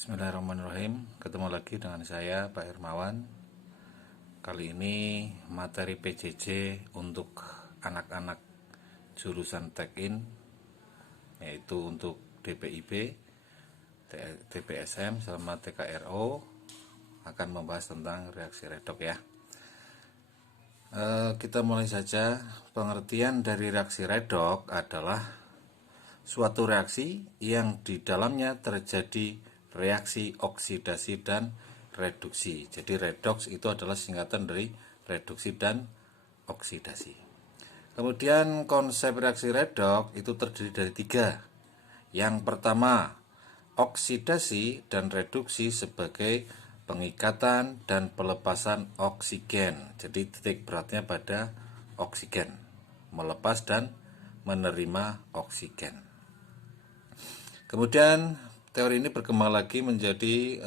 Bismillahirrahmanirrahim. Ketemu lagi dengan saya Pak Hermawan. Kali ini materi PJJ untuk anak-anak jurusan Tekin, yaitu untuk DPIB, TPSM sama TKRO, akan membahas tentang reaksi redox ya. Kita mulai saja. Pengertian dari reaksi redox adalah suatu reaksi yang di dalamnya terjadi reaksi oksidasi dan reduksi. Jadi redox itu adalah singkatan dari reduksi dan oksidasi. Kemudian konsep reaksi redox itu terdiri dari 3. Yang pertama, oksidasi dan reduksi sebagai pengikatan dan pelepasan oksigen. Jadi titik beratnya pada oksigen, melepas dan menerima oksigen. Kemudian teori ini berkembang lagi menjadi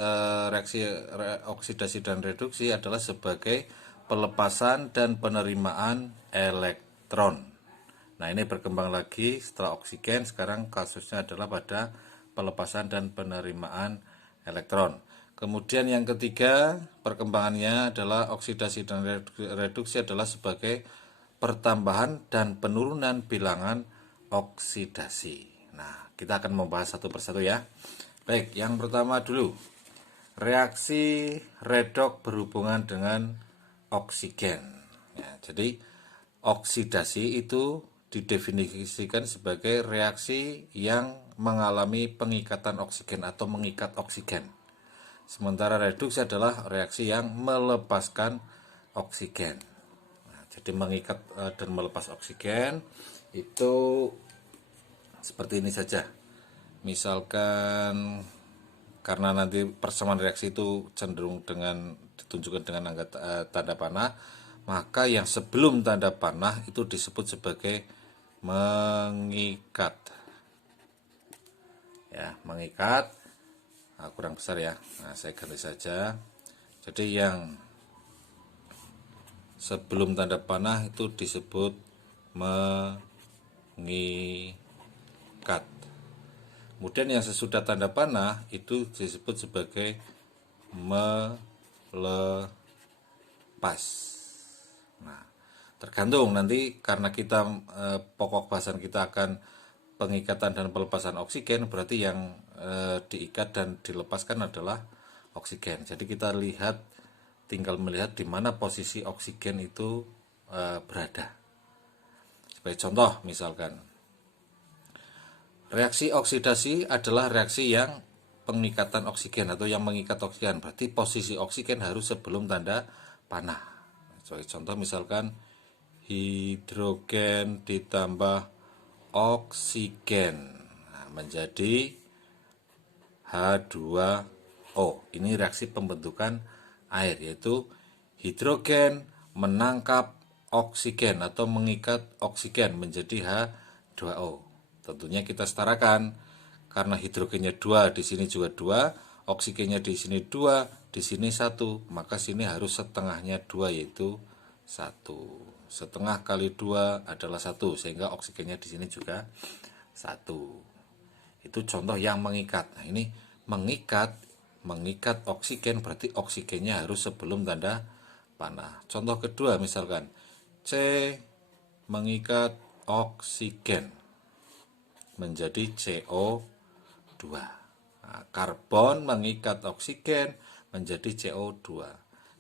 reaksi oksidasi dan reduksi adalah sebagai pelepasan dan penerimaan elektron. Nah, ini berkembang lagi setelah oksigen, sekarang kasusnya adalah pada pelepasan dan penerimaan elektron. Kemudian yang ketiga, perkembangannya adalah oksidasi dan reduksi adalah sebagai pertambahan dan penurunan bilangan oksidasi. Nah, kita akan membahas satu persatu ya. Baik, yang pertama dulu. Reaksi redox berhubungan dengan oksigen. Ya, jadi oksidasi itu didefinisikan sebagai reaksi yang mengalami pengikatan oksigen atau mengikat oksigen. Sementara reduksi adalah reaksi yang melepaskan oksigen. Nah, jadi mengikat dan melepas oksigen itu seperti ini saja. Misalkan karena nanti persamaan reaksi itu cenderung ditunjukkan dengan angka tanda panah, maka yang sebelum tanda panah itu disebut sebagai mengikat. Ya, mengikat. Nah, kurang besar ya. Nah, saya ganti saja. Jadi yang sebelum tanda panah itu disebut mengikat. Kemudian yang sesudah tanda panah itu disebut sebagai melepas. Nah, tergantung nanti karena kita pokok bahasan kita akan pengikatan dan pelepasan oksigen, berarti yang diikat dan dilepaskan adalah oksigen. Jadi kita tinggal melihat di mana posisi oksigen itu berada. Sebagai contoh misalkan, reaksi oksidasi adalah reaksi yang pengikatan oksigen atau yang mengikat oksigen. Berarti posisi oksigen harus sebelum tanda panah. Sebagai contoh misalkan hidrogen ditambah oksigen, nah, menjadi H2O. Ini reaksi pembentukan air, yaitu hidrogen menangkap oksigen atau mengikat oksigen menjadi H2O. Tentunya kita setarakan karena hidrogennya 2, di sini juga 2, oksigennya di sini 2, di sini 1, maka sini harus setengahnya 2 yaitu 1. Setengah kali 2 adalah 1, sehingga oksigennya di sini juga 1. Itu contoh yang mengikat. Nah, ini mengikat oksigen, berarti oksigennya harus sebelum tanda panah. Contoh kedua misalkan C mengikat oksigen menjadi CO2. Nah, karbon mengikat oksigen menjadi CO2.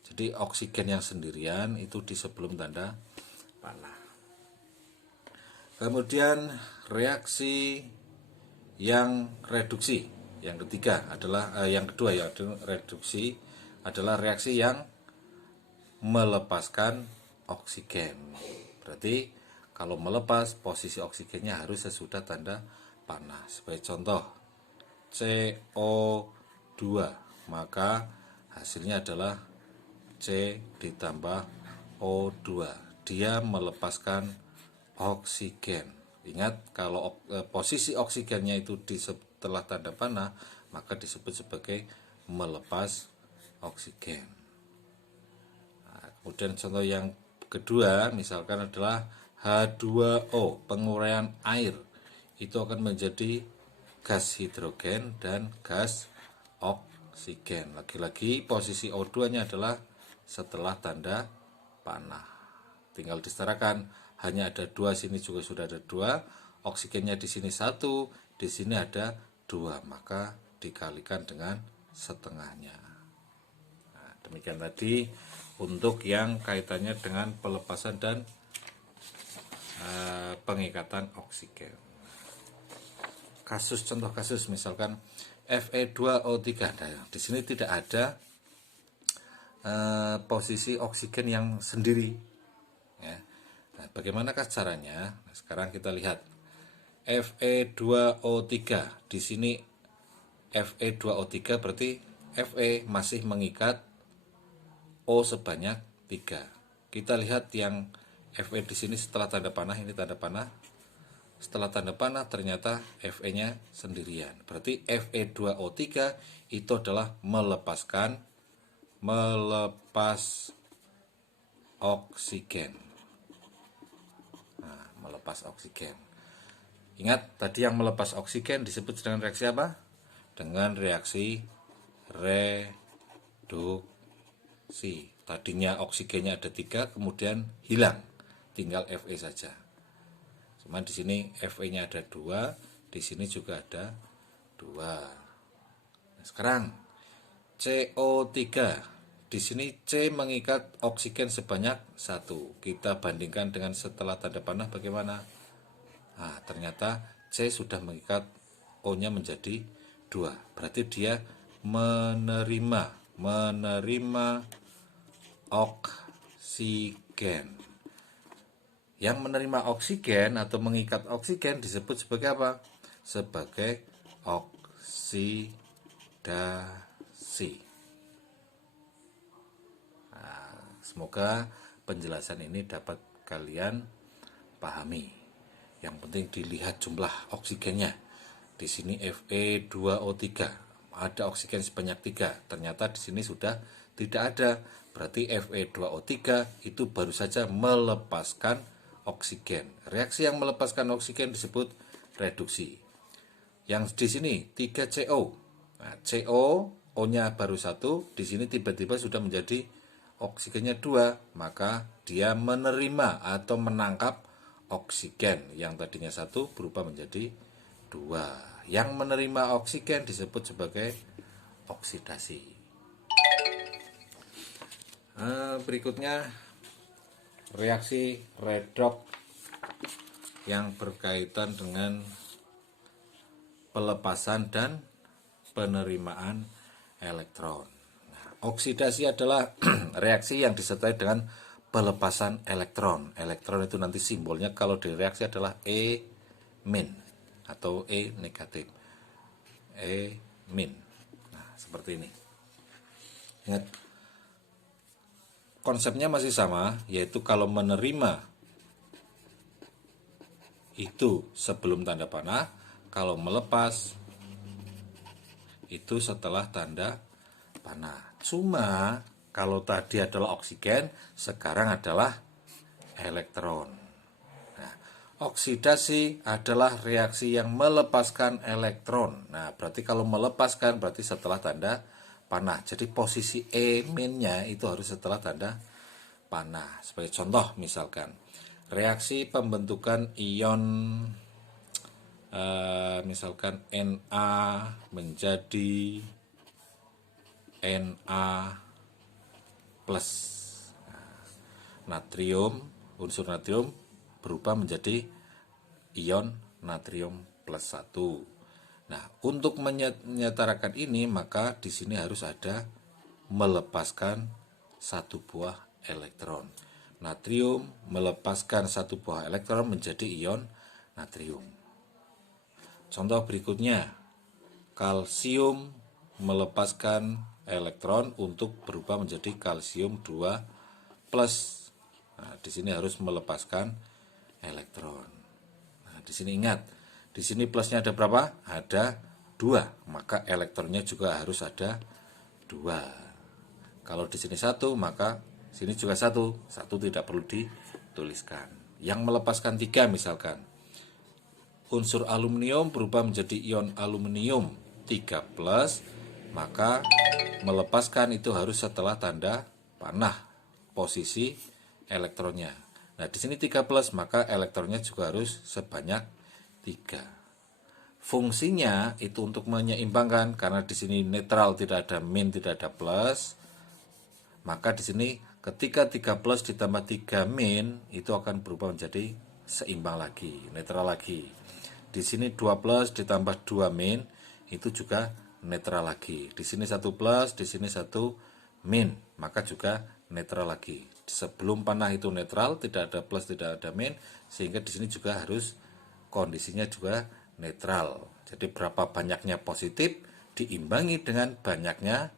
Jadi oksigen yang sendirian itu di sebelum tanda panah. Kemudian reaksi yang reduksi, yang ketiga adalah yang kedua ya, reduksi adalah reaksi yang melepaskan oksigen. Berarti kalau melepas, posisi oksigennya harus sesudah tanda panah. Sebagai contoh CO2, maka hasilnya adalah C ditambah O2. Dia melepaskan oksigen. Ingat, kalau posisi oksigennya itu setelah tanda panah, maka disebut sebagai melepas oksigen. Nah, kemudian contoh yang kedua misalkan adalah H2O, penguraian air itu akan menjadi gas hidrogen dan gas oksigen. Lagi-lagi posisi O2-nya adalah setelah tanda panah. Tinggal disetarakan, hanya ada 2, sini juga sudah ada 2. Oksigennya di sini 1, di sini ada 2, maka dikalikan dengan setengahnya. Nah, demikian tadi untuk yang kaitannya dengan pelepasan dan pengikatan oksigen. Contoh kasus misalkan Fe2O3. Nah, di sini tidak ada posisi oksigen yang sendiri. Ya. Nah, bagaimanakah caranya? Nah, sekarang kita lihat Fe2O3. Di sini Fe2O3 berarti Fe masih mengikat O sebanyak 3. Kita lihat yang Fe di sini setelah tanda panah, ini tanda panah. Setelah tanda panah ternyata Fe-nya sendirian. Berarti Fe2O3 itu adalah melepas oksigen. Nah, melepas oksigen. Ingat tadi yang melepas oksigen disebut dengan reaksi apa? Dengan reaksi reduksi. Tadinya oksigennya ada 3, kemudian hilang, tinggal Fe saja. Cuma di sini Fe-nya ada 2, di sini juga ada 2. Nah, sekarang CO3. Di sini C mengikat oksigen sebanyak 1. Kita bandingkan dengan setelah tanda panah bagaimana? Nah, ternyata C sudah mengikat O-nya menjadi 2. Berarti dia menerima oksigen. Yang menerima oksigen atau mengikat oksigen disebut sebagai apa? Sebagai oksidasi. Nah, semoga penjelasan ini dapat kalian pahami. Yang penting dilihat jumlah oksigennya. Di sini Fe2O3 ada oksigen sebanyak 3. Ternyata di sini sudah tidak ada. Berarti Fe2O3 itu baru saja melepaskan oksigen. Reaksi yang melepaskan oksigen disebut reduksi. Yang di sini 3CO. Nah, CO, O-nya baru 1, di sini tiba-tiba sudah menjadi oksigennya 2, maka dia menerima atau menangkap oksigen yang tadinya 1 berubah menjadi 2. Yang menerima oksigen disebut sebagai oksidasi. Berikutnya reaksi redoks yang berkaitan dengan pelepasan dan penerimaan elektron. Nah, oksidasi adalah reaksi yang disertai dengan pelepasan elektron. Elektron itu nanti simbolnya kalau di reaksi adalah E- atau E negatif. E-. Nah, seperti ini. Ingat, konsepnya masih sama, yaitu kalau menerima itu sebelum tanda panah, kalau melepas itu setelah tanda panah. Cuma kalau tadi adalah oksigen, sekarang adalah elektron. Nah, oksidasi adalah reaksi yang melepaskan elektron. Nah, berarti kalau melepaskan berarti setelah tanda panah. Jadi posisi E-nya itu harus setelah tanda panah. Sebagai contoh misalkan reaksi pembentukan ion misalkan Na menjadi Na plus. Natrium, unsur natrium berubah menjadi ion natrium plus 1. Nah, untuk menyetarakan ini maka di sini harus ada melepaskan satu buah elektron. Natrium melepaskan satu buah elektron menjadi ion natrium. Contoh berikutnya, kalsium melepaskan elektron untuk berubah menjadi kalsium 2 plus. Nah, di sini harus melepaskan elektron. Nah, di sini ingat, di sini plusnya ada berapa? Ada 2, maka elektronnya juga harus ada 2. Kalau di sini 1, maka sini juga 1. 1 tidak perlu dituliskan. Yang melepaskan 3 misalkan, unsur aluminium berubah menjadi ion aluminium 3 plus maka melepaskan itu harus setelah tanda panah posisi elektronnya. Nah, di sini 3 plus, maka elektronnya juga harus sebanyak 3. Fungsinya itu untuk menyeimbangkan, karena di sini netral, tidak ada min, tidak ada plus. Maka di sini ketika 3 plus ditambah 3 min itu akan berubah menjadi seimbang lagi, netral lagi. Di sini 2 plus ditambah 2 min itu juga netral lagi. Di sini 1 plus, di sini 1 min, maka juga netral lagi. Sebelum panah itu netral, tidak ada plus, tidak ada min, sehingga di sini juga harus kondisinya juga netral. Jadi berapa banyaknya positif diimbangi dengan banyaknya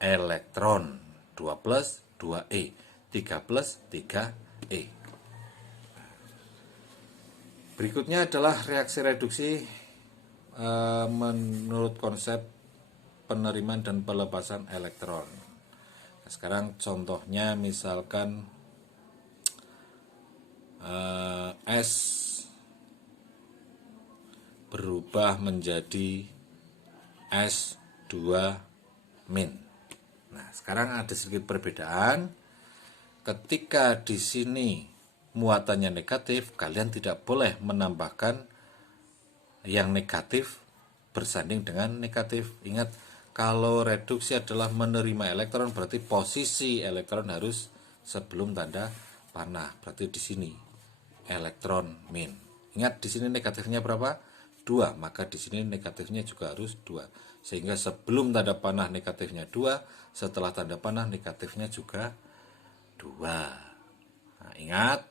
elektron. 2 plus 2E, 3 plus 3E. Berikutnya adalah reaksi reduksi menurut konsep penerimaan dan pelepasan elektron. Nah, sekarang contohnya misalkan S berubah menjadi S2 min. Nah, sekarang ada sedikit perbedaan. Ketika di sini muatannya negatif, kalian tidak boleh menambahkan yang negatif bersanding dengan negatif. Ingat, kalau reduksi adalah menerima elektron, berarti posisi elektron harus sebelum tanda panah. Berarti di sini elektron min. Ingat, di sini negatifnya berapa? 2, maka di sini negatifnya juga harus 2. Sehingga sebelum tanda panah negatifnya 2, setelah tanda panah negatifnya juga 2. Nah, ingat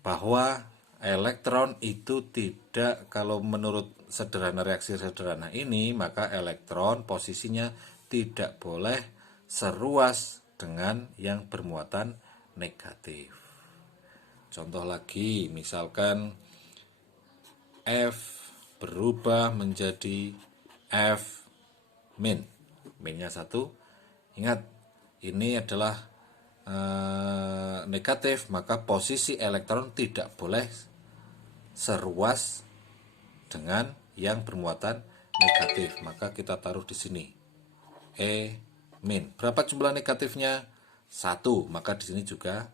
bahwa elektron itu tidak, kalau menurut sederhana, reaksi sederhana ini, maka elektron posisinya tidak boleh seruas dengan yang bermuatan negatif. Contoh lagi, misalkan F berubah menjadi F min. Minnya 1. Ingat, ini adalah negatif, maka posisi elektron tidak boleh seruas dengan yang bermuatan negatif, maka kita taruh di sini E min. Berapa jumlah negatifnya? 1, maka di sini juga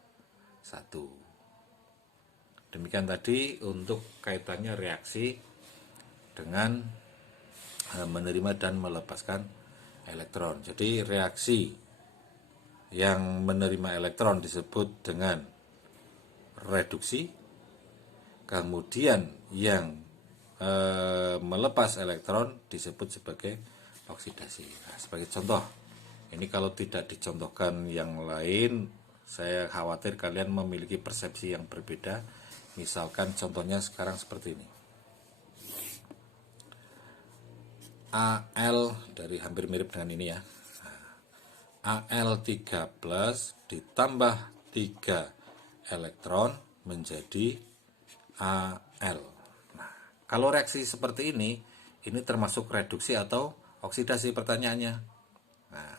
1. Demikian tadi untuk kaitannya reaksi dengan menerima dan melepaskan elektron. Jadi reaksi yang menerima elektron disebut dengan reduksi, kemudian yang melepas elektron disebut sebagai oksidasi. Nah, sebagai contoh, ini kalau tidak dicontohkan yang lain, saya khawatir kalian memiliki persepsi yang berbeda. Misalkan contohnya sekarang seperti ini. Al, dari hampir mirip dengan ini ya. Al3 plus ditambah 3 elektron menjadi Al. Nah, kalau reaksi seperti ini termasuk reduksi atau oksidasi pertanyaannya. Nah,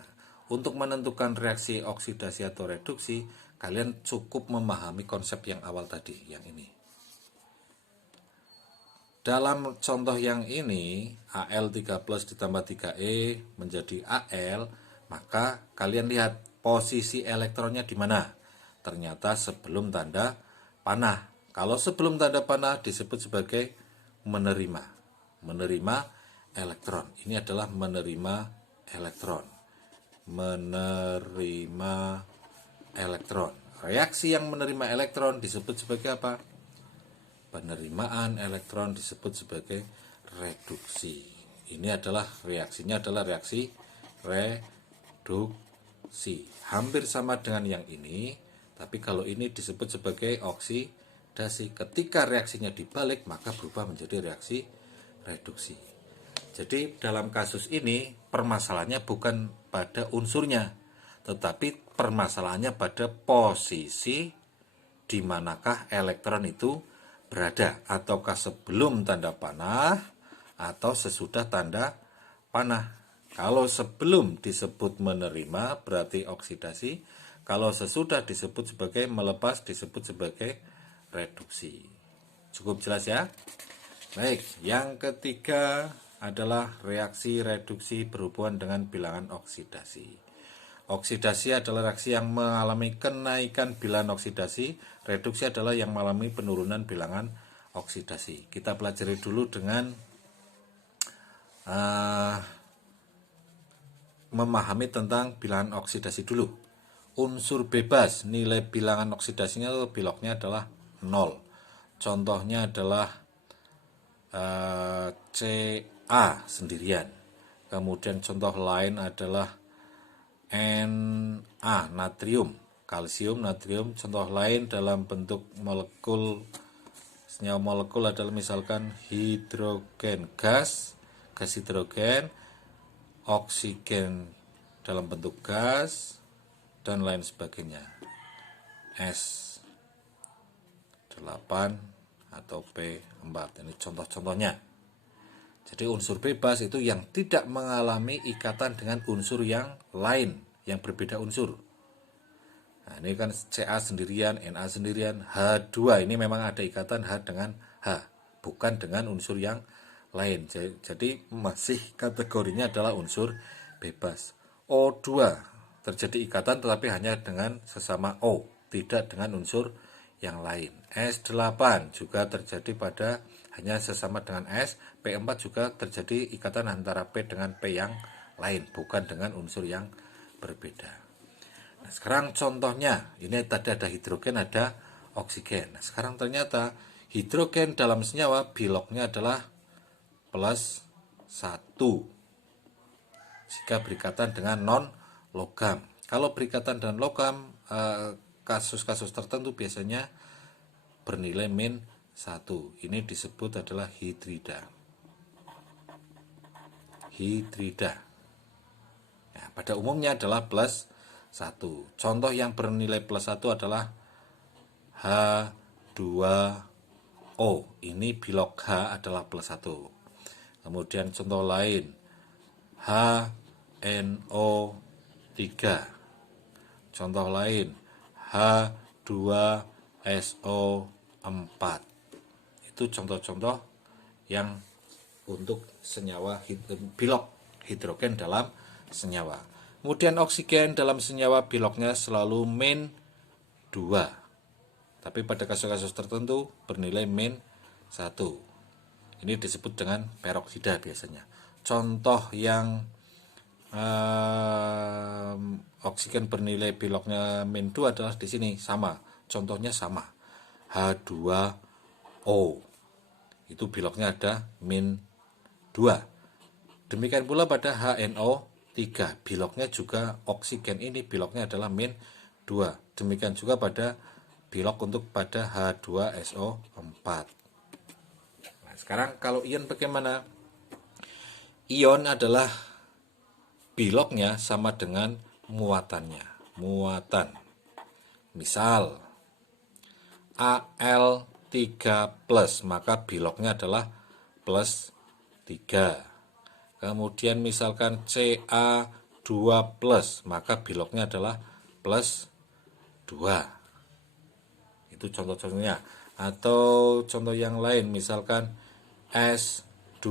untuk menentukan reaksi oksidasi atau reduksi, kalian cukup memahami konsep yang awal tadi, yang ini. Dalam contoh yang ini, Al3 plus ditambah 3E menjadi Al, maka kalian lihat posisi elektronnya di mana. Ternyata sebelum tanda panah. Kalau sebelum tanda panah disebut sebagai menerima elektron. Ini adalah menerima elektron. Menerima elektron. Reaksi yang menerima elektron disebut sebagai apa? Penerimaan elektron disebut sebagai reduksi. Ini adalah reaksinya, adalah reaksi reduksi. Hampir sama dengan yang ini, tapi kalau ini disebut sebagai oksidasi. Ketika reaksinya dibalik, maka berubah menjadi reaksi reduksi. Jadi dalam kasus ini permasalahannya bukan pada unsurnya, tetapi permasalahannya pada posisi di manakah elektron itu berada, ataukah sebelum tanda panah atau sesudah tanda panah. Kalau sebelum disebut menerima berarti oksidasi, kalau sesudah disebut sebagai melepas disebut sebagai reduksi. Cukup jelas ya? Baik, yang ketiga adalah reaksi reduksi berhubungan dengan bilangan oksidasi. Oksidasi adalah reaksi yang mengalami kenaikan bilangan oksidasi, reduksi adalah yang mengalami penurunan bilangan oksidasi. Kita pelajari dulu dengan memahami tentang bilangan oksidasi dulu. Unsur bebas, nilai bilangan oksidasinya atau biloknya adalah 0. Contohnya adalah Ca sendirian. Kemudian contoh lain adalah Na, natrium, kalsium, natrium. Contoh lain dalam bentuk molekul, senyawa molekul adalah misalkan hidrogen gas, gas hidrogen, oksigen dalam bentuk gas, dan lain sebagainya. S8 atau P4. Ini contoh-contohnya. Jadi unsur bebas itu yang tidak mengalami ikatan dengan unsur yang lain, yang berbeda unsur. Nah, ini kan Ca sendirian, Na sendirian, H2 ini memang ada ikatan H dengan H, bukan dengan unsur yang lain. Jadi masih kategorinya adalah unsur bebas. O2 terjadi ikatan tetapi hanya dengan sesama O, tidak dengan unsur yang lain. S8 juga terjadi pada hanya sesama dengan S. P4 juga terjadi ikatan antara P dengan P yang lain, bukan dengan unsur yang berbeda. Nah, sekarang contohnya, ini tadi ada hidrogen, ada oksigen. Nah, sekarang ternyata hidrogen dalam senyawa biloknya adalah plus 1 jika berikatan dengan non logam. Kalau berikatan dengan logam, kasus-kasus tertentu biasanya bernilai min 1. Ini disebut adalah hidrida. Nah, pada umumnya adalah plus 1. Contoh yang bernilai plus 1 adalah H2O. Ini bilok H adalah plus 1. Kemudian contoh lain HNO3. Contoh lain H2SO4. Itu contoh-contoh yang untuk senyawa bilok hidrogen dalam senyawa. Kemudian oksigen dalam senyawa biloknya selalu min 2. Tapi pada kasus-kasus tertentu bernilai min 1. Ini disebut dengan peroksida biasanya. Contoh yang oksigen bernilai biloknya min 2 adalah di sini sama. Contohnya sama. H2O. Itu biloknya ada min 2. Demikian pula pada HNO3. Biloknya juga oksigen ini biloknya adalah min 2. Demikian juga pada bilok untuk pada H2SO4. Sekarang kalau ion bagaimana? Ion adalah biloknya sama dengan muatannya. Muatan. Misal Al3+, maka biloknya adalah plus 3. Kemudian misalkan Ca2+, maka biloknya adalah plus 2. Itu contoh-contohnya. Atau contoh yang lain, misalkan S2-,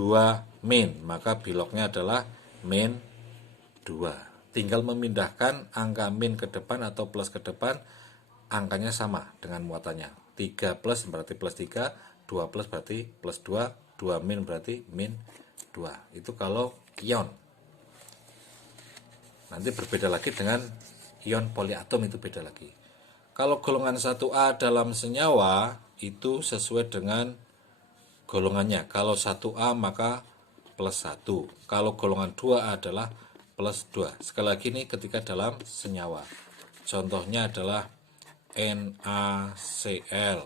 maka biloknya adalah min 2. Tinggal memindahkan angka min ke depan atau plus ke depan, angkanya sama dengan muatannya. 3+ berarti plus 3, 2+ berarti plus 2, 2- berarti min 2. Itu kalau ion. Nanti berbeda lagi dengan ion poliatom, itu beda lagi. Kalau golongan 1A dalam senyawa itu sesuai dengan golongannya. Kalau 1A maka plus 1. Kalau golongan 2A adalah plus 2. Sekali lagi ini ketika dalam senyawa. Contohnya adalah NaCl.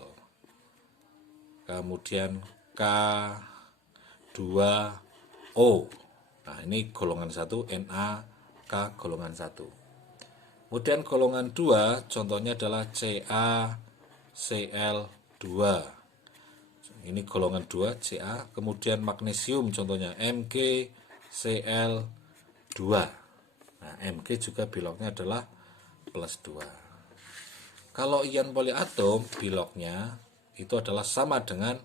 Kemudian K2O. Nah, ini golongan 1, NaK golongan 1. Kemudian golongan 2 contohnya adalah CaCl2. Ini golongan 2 Ca. Kemudian magnesium contohnya MgCl2. Nah, Mg juga biloknya adalah plus 2. Kalau ion poliatom biloknya itu adalah sama dengan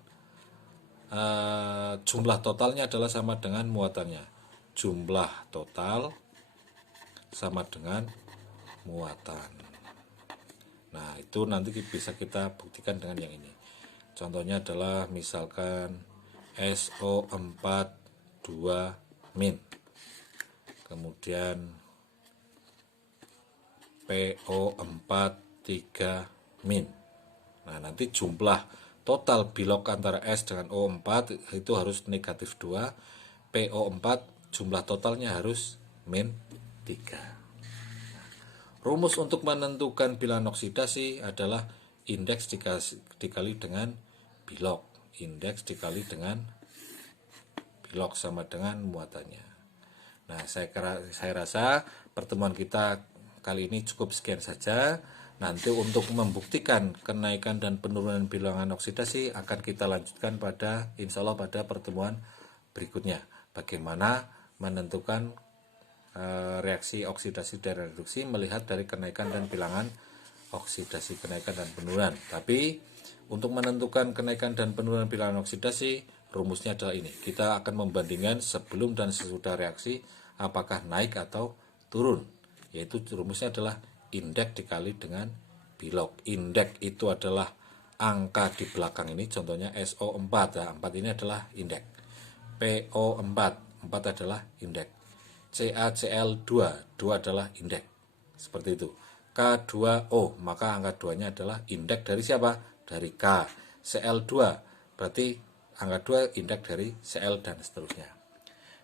jumlah totalnya adalah sama dengan muatannya. Jumlah total sama dengan muatan. Nah, itu nanti bisa kita buktikan dengan yang ini. Contohnya adalah misalkan SO4 2 min, kemudian PO4 3 min. Nah, nanti jumlah total bilok antara S dengan O4 itu harus negatif 2, PO4 jumlah totalnya harus min 3. Rumus untuk menentukan bilangan oksidasi adalah indeks dikali dengan bilok. Indeks dikali dengan bilok sama dengan muatannya. Nah, saya rasa pertemuan kita kali ini cukup sekian saja. Nanti untuk membuktikan kenaikan dan penurunan bilangan oksidasi akan kita lanjutkan insya Allah pada pertemuan berikutnya. Bagaimana menentukan reaksi oksidasi dan reduksi melihat dari kenaikan dan bilangan oksidasi, kenaikan dan penurunan. Tapi untuk menentukan kenaikan dan penurunan bilangan oksidasi, rumusnya adalah ini. Kita akan membandingkan sebelum dan sesudah reaksi apakah naik atau turun. Yaitu rumusnya adalah indeks dikali dengan bilok. Indeks itu adalah angka di belakang ini, contohnya SO4. Nah, 4 ini adalah indeks. PO4, 4 adalah indeks. CaCl2, 2 adalah indeks. Seperti itu. K2O, maka angka 2-nya adalah indeks dari siapa? Dari K. Cl2, berarti angka 2 indeks dari Cl dan seterusnya.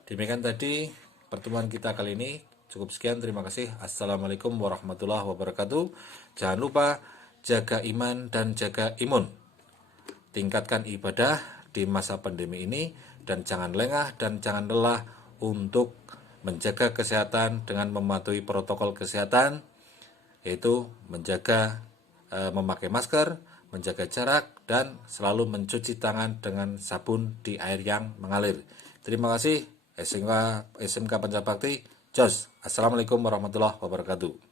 Demikian tadi pertemuan kita kali ini. Cukup sekian, terima kasih. Assalamualaikum warahmatullahi wabarakatuh. Jangan lupa jaga iman dan jaga imun. Tingkatkan ibadah di masa pandemi ini dan jangan lengah dan jangan lelah untuk menjaga kesehatan dengan mematuhi protokol kesehatan, yaitu memakai masker, menjaga jarak, dan selalu mencuci tangan dengan sabun di air yang mengalir. Terima kasih. SMK Pancabakti, Jos. Assalamualaikum warahmatullahi wabarakatuh.